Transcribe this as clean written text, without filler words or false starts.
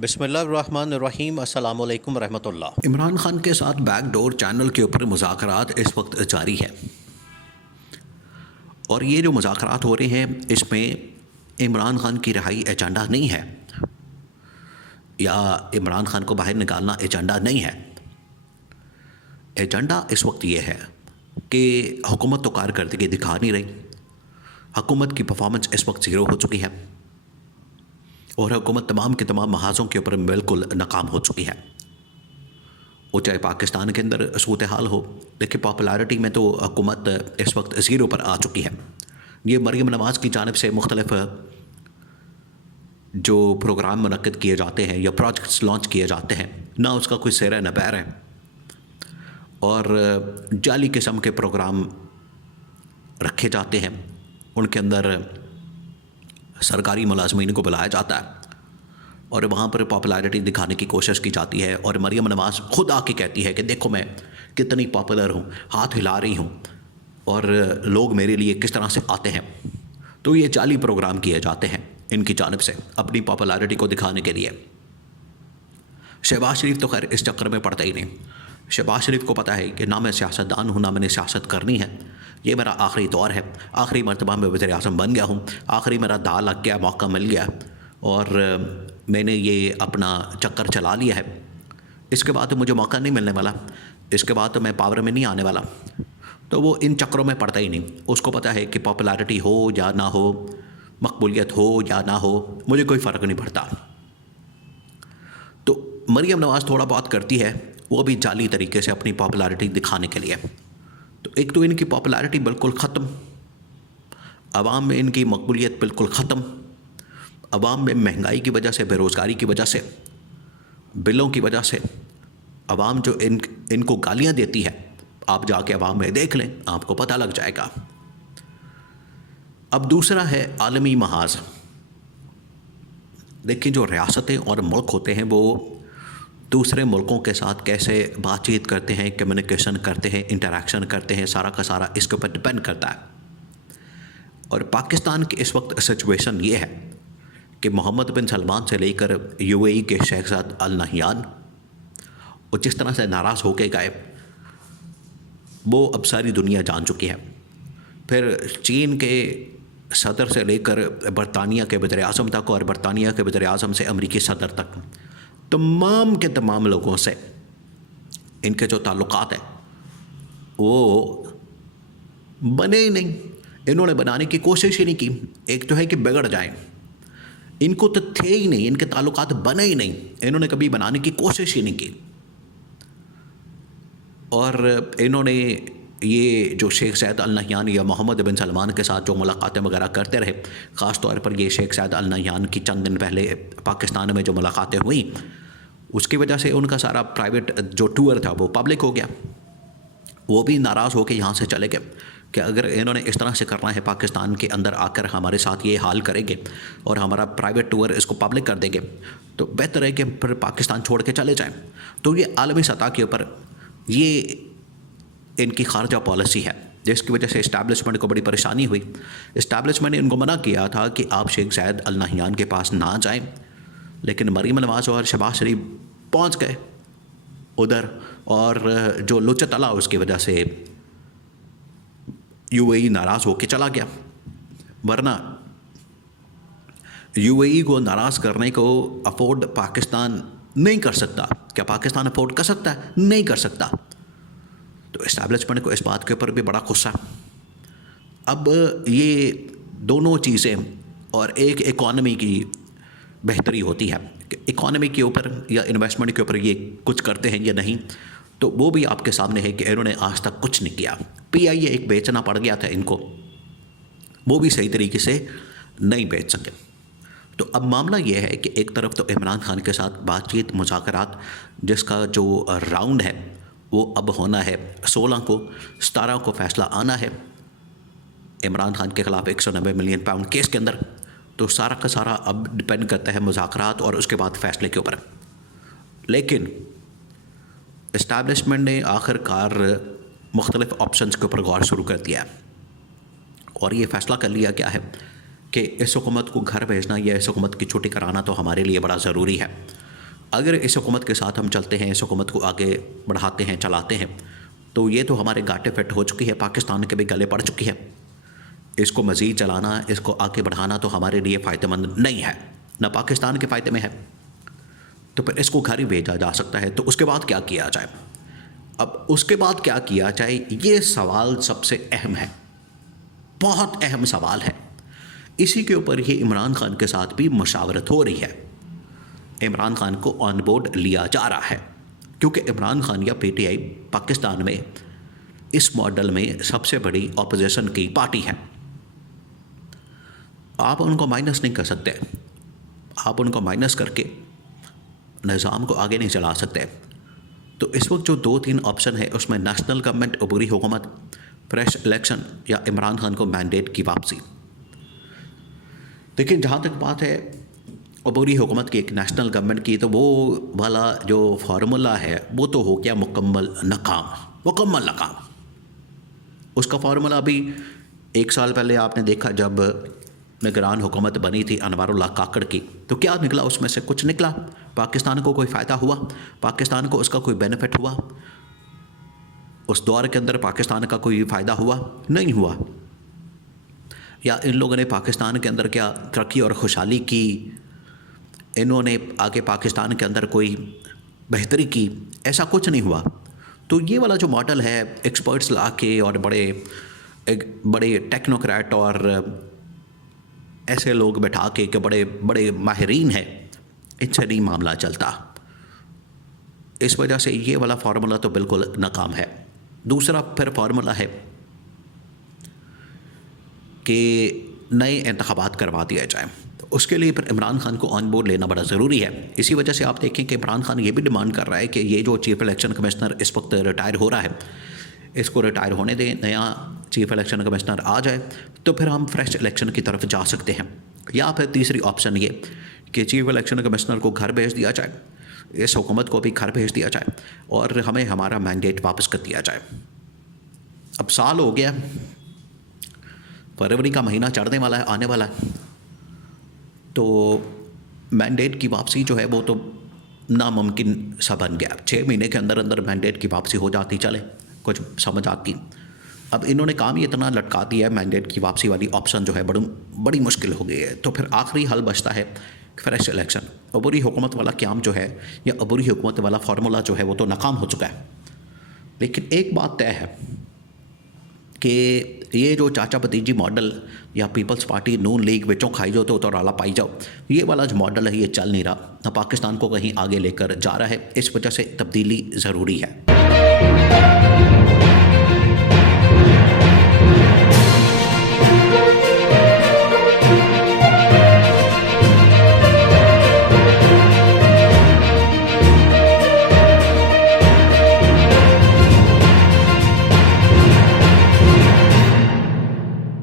बिस्मिल्लाहिर्रहमानिर्रहीम अस्सलाम वालेकुम रहमतुल्लाह। इमरान खान के साथ बैकडोर चैनल के ऊपर मुज़ाकरात इस वक्त जारी है और ये जो मुज़ाकरात हो रहे हैं इसमें इमरान खान की रिहाई एजेंडा नहीं है या इमरान खान को बाहर निकालना एजेंडा नहीं है। एजेंडा इस वक्त ये है कि हुकूमत तो कारकर्दगी दिखा नहीं रही, हुकूमत की परफॉर्मेंस इस वक्त ज़ीरो हो चुकी है और हुकूमत तमाम के तमाम महाज़ों के ऊपर बिल्कुल नाकाम हो चुकी है। वो चाहे पाकिस्तान के अंदर सूरत हाल हो, देखिए पॉपुलैरिटी में तो हुकूमत इस वक्त ज़ीरो पर आ चुकी है। ये मरीम नवाज़ की जानिब से मुख्तलिफ जो प्रोग्राम मुनक्किद किए जाते हैं या प्रोजेक्ट्स लॉन्च किए जाते हैं, ना उसका कोई सिर है न पैर है और जाली किस्म के प्रोग्राम रखे जाते हैं। उनके अंदर सरकारी मुलाजमीन को बुलाया जाता है और वहाँ पर पॉपुलैरिटी दिखाने की कोशिश की जाती है और मरीम नवाज़ खुद आके कहती है कि देखो मैं कितनी पॉपुलर हूँ, हाथ हिला रही हूँ और लोग मेरे लिए किस तरह से आते हैं। तो ये जाली प्रोग्राम किए जाते हैं इनकी जानिब से अपनी पॉपुलैरिटी को दिखाने के लिए। शहबाज शरीफ तो खैर इस चक्कर में पड़ता ही नहीं। शहबाज शरीफ को पता है कि ना मैं सियासतदान हूँ, ना मैंने सियासत करनी है, ये मेरा आखिरी दौर है, आखिरी मरतबा मैं वज़ीर आज़म बन गया हूँ, आखिरी मेरा दाव लग गया, मौका मिल गया और मैंने ये अपना चक्कर चला लिया है। इसके बाद तो मुझे मौका नहीं मिलने वाला, इसके बाद तो मैं पावर में नहीं आने वाला। तो वो इन चक्करों में पड़ता ही नहीं। उसको पता है कि पॉपुलैरिटी हो या ना हो, मकबूलियत हो या ना हो, मुझे कोई फ़र्क नहीं पड़ता। तो मरीम नवाज़ थोड़ा बहुत करती है, वो भी जाली तरीके से अपनी पॉपुलैरिटी दिखाने के लिए। तो एक तो इनकी पॉपुलैरिटी बिल्कुल ख़त्म, आवाम में इनकी मकबूलियत बिल्कुल ख़त्म, आवाम में महंगाई की वजह से, बेरोज़गारी की वजह से, बिलों की वजह से आवाम जो इनको गालियाँ देती है, आप जाके आवाम में देख लें, आपको पता लग जाएगा। अब दूसरा है आलमी महाज। देखिए जो रियासतें और मुल्क होते हैं वो दूसरे मुल्कों के साथ कैसे बातचीत करते हैं, कम्युनिकेशन करते हैं, इंटरेक्शन करते हैं, सारा का सारा इसके ऊपर डिपेंड करता है। और पाकिस्तान की इस वक्त सिचुएशन ये है कि मोहम्मद बिन सलमान से लेकर यूएई के शहज़ाद अल नहयान वो जिस तरह से नाराज़ होके गए वो अब सारी दुनिया जान चुकी है। फिर चीन के सदर से लेकर बरतानिया के वज़ीर आज़म तक और बरतानिया के वज़ीर आज़म से अमरीकी सदर तक, तमाम के तमाम लोगों से इनके जो ताल्लुकात हैं वो बने ही नहीं। इन्होंने बनाने की कोशिश ही नहीं की। एक तो है कि बिगड़ जाए, इनको तो थे ही नहीं, इनके ताल्लुकात बने ही नहीं, इन्होंने कभी बनाने की कोशिश ही नहीं की। और इन्होंने ये जो शेख सैद अल नहयान या मोहम्मद बिन सलमान के साथ जो मुलाकातें वगैरह करते रहे, ख़ास तौर पर ये शेख सैद अल नहयान की चंद दिन पहले पाकिस्तान में जो मुलाकातें हुई, उसकी वजह से उनका सारा प्राइवेट जो टूर था वो पब्लिक हो गया। वो भी नाराज़ होकर यहाँ से चले गए कि अगर इन्होंने इस तरह से करना है, पाकिस्तान के अंदर आकर हमारे साथ ये हाल करेंगे और हमारा प्राइवेट टूर इसको पब्लिक कर देंगे, तो बेहतर है कि फिर पाकिस्तान छोड़ के चले जाएँ। तो ये आलमी सतह के ऊपर ये इनकी खारजा पॉलिसी है, जिसकी वजह से इस्टेब्लिशमेंट को बड़ी परेशानी हुई। इस्टेब्लिशमेंट ने इनको मना किया था कि आप शेख सैद अल नहयान के पास ना जाएं, लेकिन मरीम नवाज़ और शहबाज शरीफ पहुंच गए उधर और जो लुच्चा तला उसकी वजह से यूएई नाराज़ होकर चला गया। वरना यूएई को नाराज़ करने को अफोर्ड पाकिस्तान नहीं कर सकता। क्या पाकिस्तान अफोर्ड कर सकता है? नहीं कर सकता। तो इस्टेब्लिशमेंट को इस बात के ऊपर भी बड़ा गुस्सा। अब ये दोनों चीज़ें और एक इकॉनमी की बेहतरी होती है कि इकॉनमी के ऊपर या इन्वेस्टमेंट के ऊपर ये कुछ करते हैं या नहीं, तो वो भी आपके सामने है कि इन्होंने आज तक कुछ नहीं किया। पीआईए एक बेचना पड़ गया था इनको, वो भी सही तरीके से नहीं बेच सके। तो अब मामला ये है कि एक तरफ तो इमरान खान के साथ बातचीत, मुज़ाकरात, जिसका जो राउंड है वो अब होना है 16 को, 17 को फ़ैसला आना है इमरान खान के ख़िलाफ़ 190 मिलियन पाउंड केस के अंदर। तो सारा का सारा अब डिपेंड करता है मुज़ाकरात और उसके बाद फ़ैसले के ऊपर। लेकिन इस्टेब्लिशमेंट ने आखिरकार मुख्तलिफ़ ऑप्शंस के ऊपर गौर शुरू कर दिया और ये फ़ैसला कर लिया क्या है कि इस हुकूमत को घर भेजना या इस हुकूमत की छुट्टी कराना तो हमारे लिए बड़ा ज़रूरी है। अगर इस हुकूमत के साथ हम चलते हैं, इस हुकूमत को आगे बढ़ाते हैं, चलाते हैं, तो ये तो हमारे गांठें फिट हो चुकी है, पाकिस्तान के भी गले पड़ चुकी है। इसको मज़ीद चलाना, इसको आगे बढ़ाना तो हमारे लिए फ़ायदेमंद नहीं है, ना पाकिस्तान के फ़ायदे में है। तो फिर इसको घर ही भेजा जा सकता है। तो उसके बाद क्या किया जाए? अब उसके बाद क्या किया जाए, ये सवाल सबसे अहम है, बहुत अहम सवाल है। इसी के ऊपर ही इमरान खान के साथ भी मुशावरत हो रही है। इमरान खान को ऑन बोर्ड लिया जा रहा है, क्योंकि इमरान खान या पीटीआई पाकिस्तान में इस मॉडल में सबसे बड़ी ऑपोजिशन की पार्टी है। आप उनको माइनस नहीं कर सकते, आप उनको माइनस करके निज़ाम को आगे नहीं चला सकते। तो इस वक्त जो 2-3 ऑप्शन है, उसमें नेशनल गवर्नमेंट, अबूरी हुकूमत, फ्रेश इलेक्शन या इमरान खान को मैंडेट की वापसी। लेकिन जहाँ तक बात है अबूरी हुकूमत की, एक नेशनल गवर्नमेंट की, तो वो वाला जो फार्मूला है वो तो हो गया मुकम्मल नाकाम। उसका फार्मूला अभी 1 साल पहले आपने देखा जब निगरान हुकूमत बनी थी अनवारुल्लाह काकड़ की, तो क्या निकला उसमें से? कुछ निकला? पाकिस्तान को कोई फ़ायदा हुआ? पाकिस्तान को उसका कोई बेनिफिट हुआ? उस दौर के अंदर पाकिस्तान का कोई फ़ायदा हुआ? नहीं हुआ। या इन लोगों ने पाकिस्तान के अंदर क्या तरक्की और खुशहाली की? इन्होंने आगे पाकिस्तान के अंदर कोई बेहतरी की? ऐसा कुछ नहीं हुआ। तो ये वाला जो मॉडल है, एक्सपर्ट्स ला के और बड़े टेक्नोक्रेट और ऐसे लोग बैठा के कि बड़े बड़े माहिरीन हैं, इनसे नहीं मामला चलता। इस वजह से ये वाला फार्मूला तो बिल्कुल नाकाम है। दूसरा फिर फार्मूला है कि नए इंतखाबात करवा दिया जाए। तो उसके लिए फिर इमरान खान को ऑन बोर्ड लेना बड़ा ज़रूरी है। इसी वजह से आप देखें कि इमरान खान ये भी डिमांड कर रहा है कि ये जो चीफ इलेक्शन कमिश्नर इस वक्त रिटायर हो रहा है, इसको रिटायर होने दें, नया चीफ इलेक्शन कमिश्नर आ जाए, तो फिर हम फ्रेश इलेक्शन की तरफ जा सकते हैं। या फिर तीसरी ऑप्शन ये कि चीफ इलेक्शन कमिश्नर को घर भेज दिया जाए, इस हुकूमत को भी घर भेज दिया जाए और हमें हमारा मैंडेट वापस कर दिया जाए। अब साल हो गया, फरवरी का महीना चढ़ने वाला है, आने वाला है, तो मैंडेट की वापसी जो है वो तो नामुमकिन सा बन गया। 6 महीने के अंदर अंदर मैंडेट की वापसी हो जाती, चले कुछ समझ आती। अब इन्होंने काम ही इतना लटका दिया है, मैंडेट की वापसी वाली ऑप्शन जो है बड़ी मुश्किल हो गई है। तो फिर आखिरी हल बचता है फ्रेश इलेक्शन। अबूरी हुकूमत वाला क्याम जो है या अबूरी हुकूमत वाला फार्मूला जो है वो तो नाकाम हो चुका है। लेकिन एक बात तय है कि ये जो चाचा भतीजी मॉडल या पीपल्स पार्टी नून लीग विचों खाई जाओ तो राला पाई जाओ, ये वाला जो मॉडल है ये चल नहीं रहा, ना पाकिस्तान को कहीं आगे लेकर जा रहा है। इस वजह से तब्दीली ज़रूरी है।